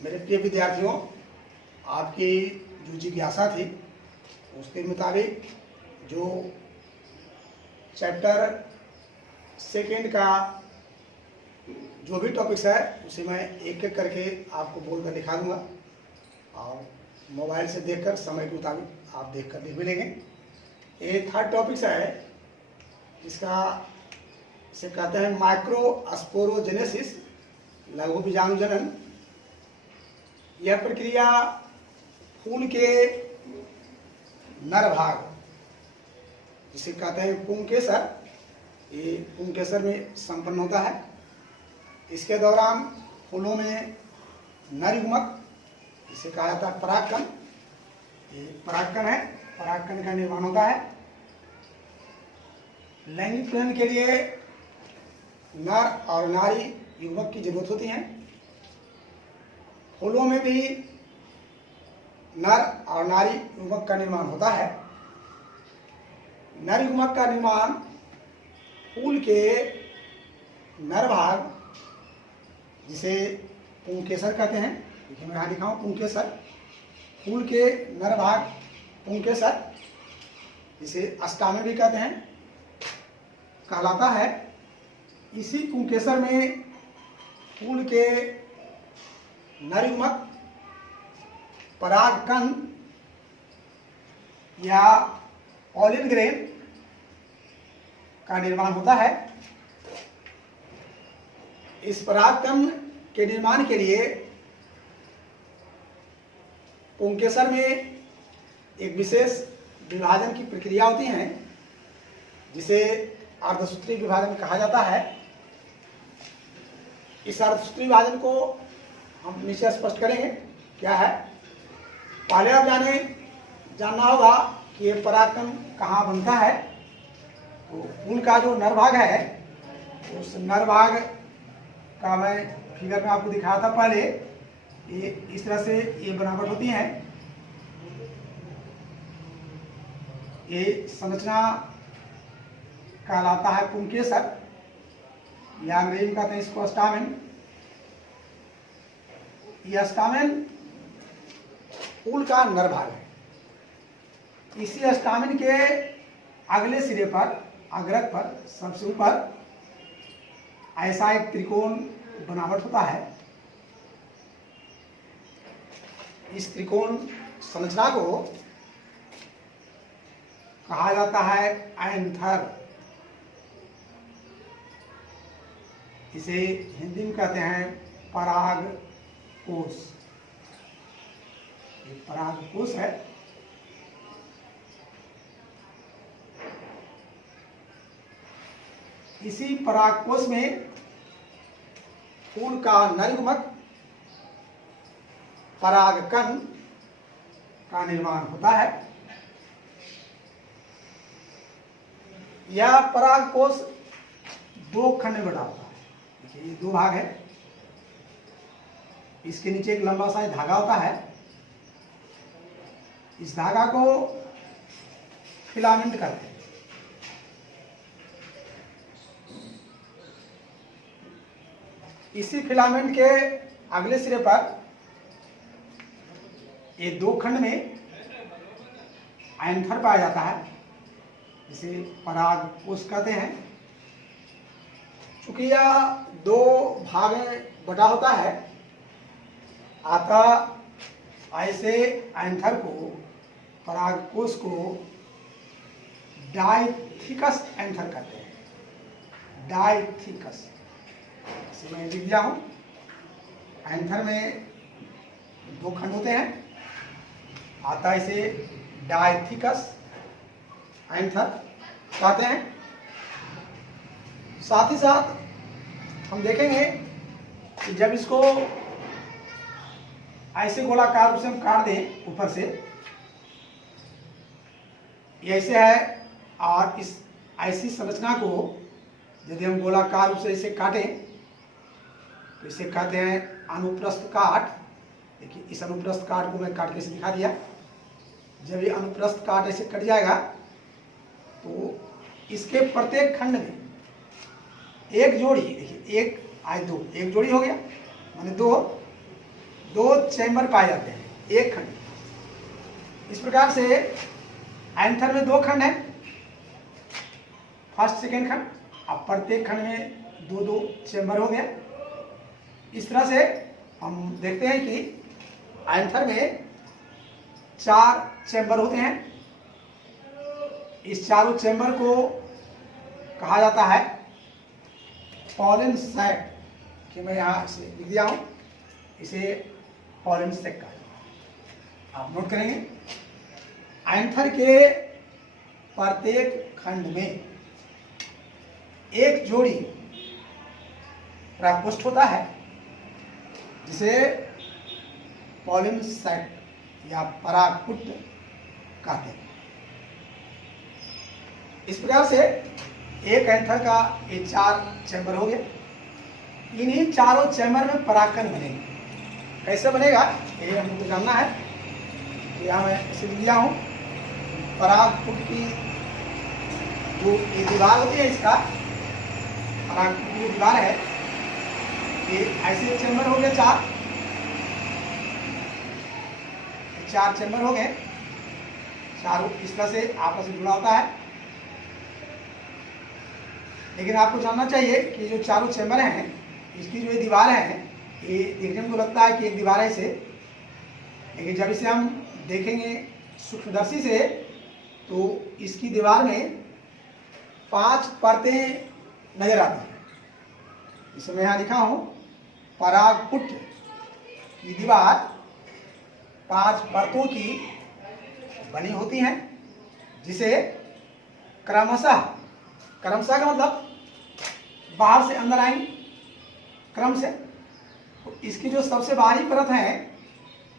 मेरे प्रिय विद्यार्थियों, आपकी जो जिज्ञासा थी उसके मुताबिक जो चैप्टर सेकेंड का जो भी टॉपिक्स है उसे मैं एक एक करके आपको बोलकर दिखा दूंगा और मोबाइल से देखकर समय के मुताबिक आप देखकर लिख भी लेंगे। ये थर्ड टॉपिक्स है, इसका से कहते हैं माइक्रोस्पोरोजेनेसिस, लघु बीजाणु जनन। यह प्रक्रिया फूल के नर भाग जिसे कहते हैं पुंकेसर, ये पुंकेसर में संपन्न होता है। इसके दौरान फूलों में नर युग्मक जिसे कहा जाता है परागकण, ये परागकण है, परागकण का निर्माण होता है। लैंगिक प्रजनन के लिए नर और नारी युग्मक की जरूरत होती है। फूलों में भी नर और नारी युग्मक का निर्माण होता है। नर युग्मक का निर्माण फूल के नर भाग जिसे पुंकेसर कहते हैं, देखिए मैं यहाँ लिखा हूँ पुंकेसर, फूल के नर भाग पुंकेसर जिसे अस्टामेन भी कहते हैं, कहलाता है। इसी पुंकेसर में फूल के नर युग्मक परागकण या पॉलिन ग्रेन का निर्माण होता है। इस परागकण के निर्माण के लिए पुंकेसर में एक विशेष विभाजन की प्रक्रिया होती है जिसे अर्धसूत्री विभाजन कहा जाता है। इस अर्धसूत्री विभाजन को हम नीचे स्पष्ट करेंगे क्या है। पहले आप जानना होगा कि ये परागकण कहाँ बनता है। तो फूल का जो नर भाग है उस नर भाग का मैं फिगर में आपको दिखाया था पहले, ये इस तरह से ये बनावट होती है। ये संरचना कहलाता है पुंकेसर या अंग्रेजी में कहते हैं इसको स्टामेन। यह स्टामेन फूल का नर भाग है। इसी स्टामेन के अगले सिरे पर, अग्रक पर, सबसे ऊपर ऐसा एक त्रिकोण बनावट होता है। इस त्रिकोण संरचना को कहा जाता है एंथर। इसे हिंदी में कहते हैं परागकोश। ये परागकोश है। इसी परागकोश में फूल का नर युग्मक परागकण का निर्माण होता है। यह परागकोश दो खंड में बटा होता है। देखिए ये दो भाग है। इसके नीचे एक लंबा सा धागा होता है। इस धागा को फिलामेंट कहते हैं। इसी फिलामेंट के अगले सिरे पर ये दो खंड में एंथर पाया जाता है जिसे परागकोश कहते हैं। चूंकि यह दो भाग में बटा होता है अतः ऐसे एंथर को, परागकोश को डाइथिकस एंथर कहते हैं। डाइथिकस इसे मैं लिख दिया हूं। एंथर में दो खंड होते हैं अतः इसे डाइथिकस एंथर कहते हैं। साथ ही साथ हम देखेंगे कि जब इसको ऐसे गोलाकार रूप से हम काट दें ऊपर से, ये ऐसे है, और इस ऐसी संरचना को यदि हम गोलाकार रूप से इसे काटें तो इसे कहते हैं अनुप्रस्थ काट। देखिए इस अनुप्रस्थ काट को मैं काट के इसे दिखा दिया। जब ये अनुप्रस्थ काट ऐसे कट जाएगा तो इसके प्रत्येक खंड में एक जोड़ी, देखिए एक आए दो, एक जोड़ी हो गया माने दो, 2 चैम्बर पाए जाते हैं, एक खंड। इस प्रकार से एंथर में 2 खंड है, फर्स्ट सेकेंड खंड। अब प्रत्येक खंड में 2-2 चैम्बर हो गया। इस तरह से हम देखते हैं कि एंथर में 4 चैम्बर होते हैं। इस चारों चैम्बर को कहा जाता है पॉलन सैक, कि मैं यहाँ इसे लिख दिया हूँ, इसे पॉलन सैक कहा जाता है। आप नोट करेंगे, एंथर के प्रत्येक खंड में एक जोड़ी परागपुष्प होता है, जिसे पॉलन सैक या परागपुष्प कहते हैं। इस प्रकार से एक एंथर का ये 4 चैम्बर हो गया। इन्हीं चारों चैम्बर में परागकण बनेंगे। कैसे बनेगा ये हमको जानना है। यहाँ मैं इसे लिया हूँ, परागपुष्प की जो ये दीवार होती है, इसका परागपुष्प की जो दीवार है, ये ऐसे चैम्बर हो गए 4 चैम्बर हो गए। चारों इस तरह से आपस में जुड़ा होता है। लेकिन आपको जानना चाहिए कि जो चारों चैम्बर हैं, इसकी जो ये दीवार है, ये देखने में तो लगता है कि एक दीवार है इसे, लेकिन जब इसे हम देखेंगे सूक्ष्मदर्शी से तो इसकी दीवार में 5 परतें नजर आती हैं। इसे मैं यहाँ लिखा हूँ, परागपुष्प की दीवार 5 परतों की बनी होती हैं, जिसे क्रमशः का मतलब बाहर से अंदर आएंगे क्रम से। तो इसकी जो सबसे बाहरी परत है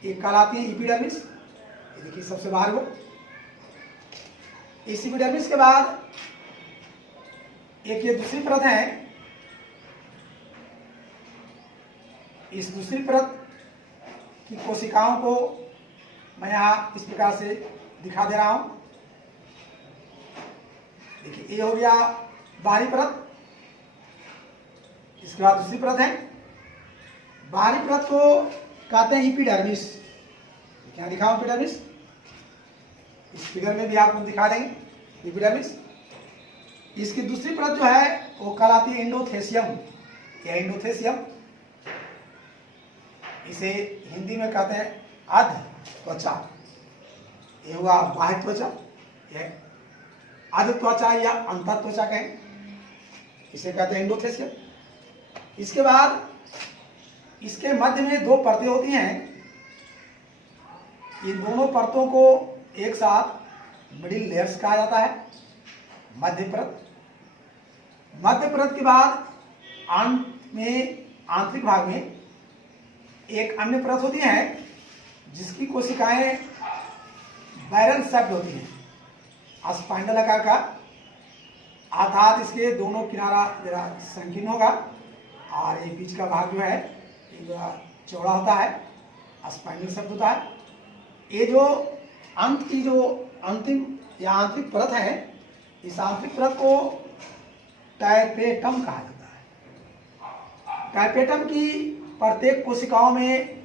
ये कहलाती है एपिडर्मिस। ये देखिए सबसे बाहर को। इस एपिडर्मिस के बाद एक ये दूसरी परत है। इस दूसरी परत की कोशिकाओं को मैं यहाँ इस प्रकार से दिखा दे रहा हूं। देखिए ये हो गया बाहरी परत। इसके बाद दूसरी परत है। बाहरी परत को कहते हैं एपिडर्मिस। क्या लिखा हूं? एपिडर्मिस। इस फिगर में भी आपको दिखा देंगे एपिडर्मिस। इसकी दूसरी परत जो है वो कहलाती है एंडोथेसियम या एंडोथेसियम। इसे हिंदी में कहते हैं अध त्वचा। ये हुआ बाह्य त्वचा, अध त्वचा या अंतर त्वचा कहें, इसे कहते हैं एंडोथेसियम। इसके बाद इसके मध्य में 2 परतें होती हैं। इन दोनों परतों को एक साथ मिडिल लेयर्स कहा जाता है। मध्य परत। मध्य परत के बाद आंतरिक भाग में एक अन्य परत होती है जिसकी कोशिकाएं बैरल शेप्ड होती हैं, स्पाइंडल आकार का, अर्थात इसके दोनों किनारा जरा संकीर्ण होगा और ये बीच का भाग जो है ये चौड़ा होता है, स्पाइंडल शेप्ड होता है। ये जो अंत की जो अंतिम या आंतरिक परत है, इस आंतरिक परत को टाइपेटम कहा जाता है। टाइपेटम की प्रत्येक कोशिकाओं में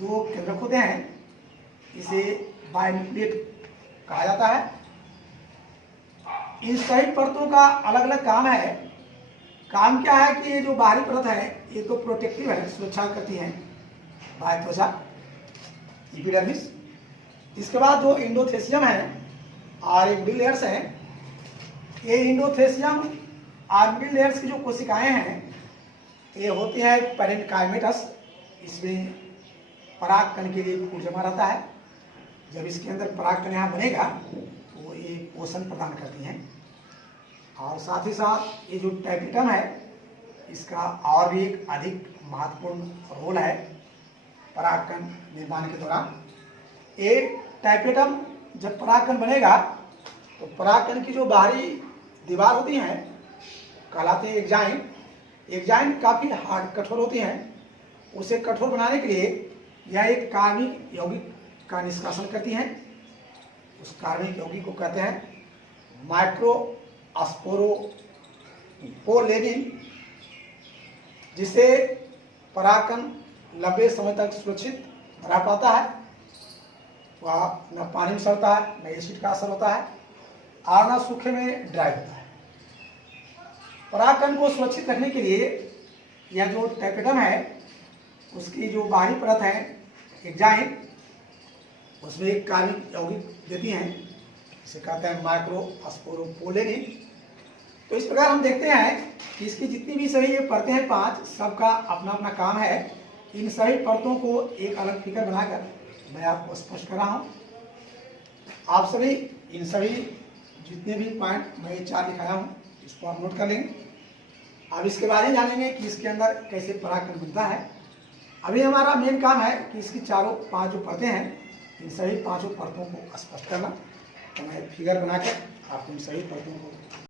2 केंद्रक होते हैं। इसे बायोन्यूक्लिएट कहा जाता है। इन सभी परतों का अलग अलग काम है। काम क्या है कि ये जो बाहरी परत है ये तो प्रोटेक्टिव है, सुरक्षा करती है, बाह्य त्वचा एपिडर्मिस। इसके बाद जो एंडोथेसियम है और मिडिल लेयर्स हैं, ये एंडोथेसियम और मिडिल लेयर्स की जो कोशिकाएं हैं ये होती है पेरेन्काइमेटस। इसमें परागकण के लिए फूड जमा रहता है। जब इसके अंदर परागकण यहाँ बनेगा तो ये पोषण प्रदान करती हैं। और साथ ही साथ ये जो टाइपेटम है इसका और भी एक अधिक महत्वपूर्ण रोल है परागकण निर्माण के दौरान। ये टाइपेटम जब परागकण बनेगा तो परागकण की जो बाहरी दीवार होती हैं कहलाते हैं एग्जाइम। एग्जाइम काफ़ी हार्ड, कठोर होती हैं। उसे कठोर बनाने के लिए यह एक कार्बनिक यौगिक का निष्कासन करती हैं। उस कार्बनिक यौगिक को कहते हैं माइक्रोस्पोरोपोलेनिन, जिससे परागकण लंबे समय तक सुरक्षित रह पाता है। वह न पानी में सड़ता है, न एसिड का असर होता है और न सूखे में ड्राई होता है। परागकण को सुरक्षित रखने के लिए यह जो टैपेटम है उसकी जो बाहरी परत है एग्जाइम, उसमें एक कार्बनिक यौगिक देती हैं, इसे कहते हैं माइक्रोस्पोरोपोलेनिन। तो इस प्रकार हम देखते हैं कि इसकी जितनी भी सभी ये परतें हैं 5, सबका अपना अपना काम है। इन सभी परतों को एक अलग फिगर बनाकर मैं आपको स्पष्ट कर रहा हूँ। आप सभी इन सभी जितने भी पॉइंट मैं ये 4 लिखाया हूँ इसको आप नोट कर लेंगे। अब इसके बारे में जानेंगे कि इसके अंदर कैसे परागकण बनता है। अभी हमारा मेन काम है कि इसकी 5 जो परतें हैं इन सभी 5 परतों को स्पष्ट करना। तो मैं फिगर बनाकर आपको इन सभी परतों को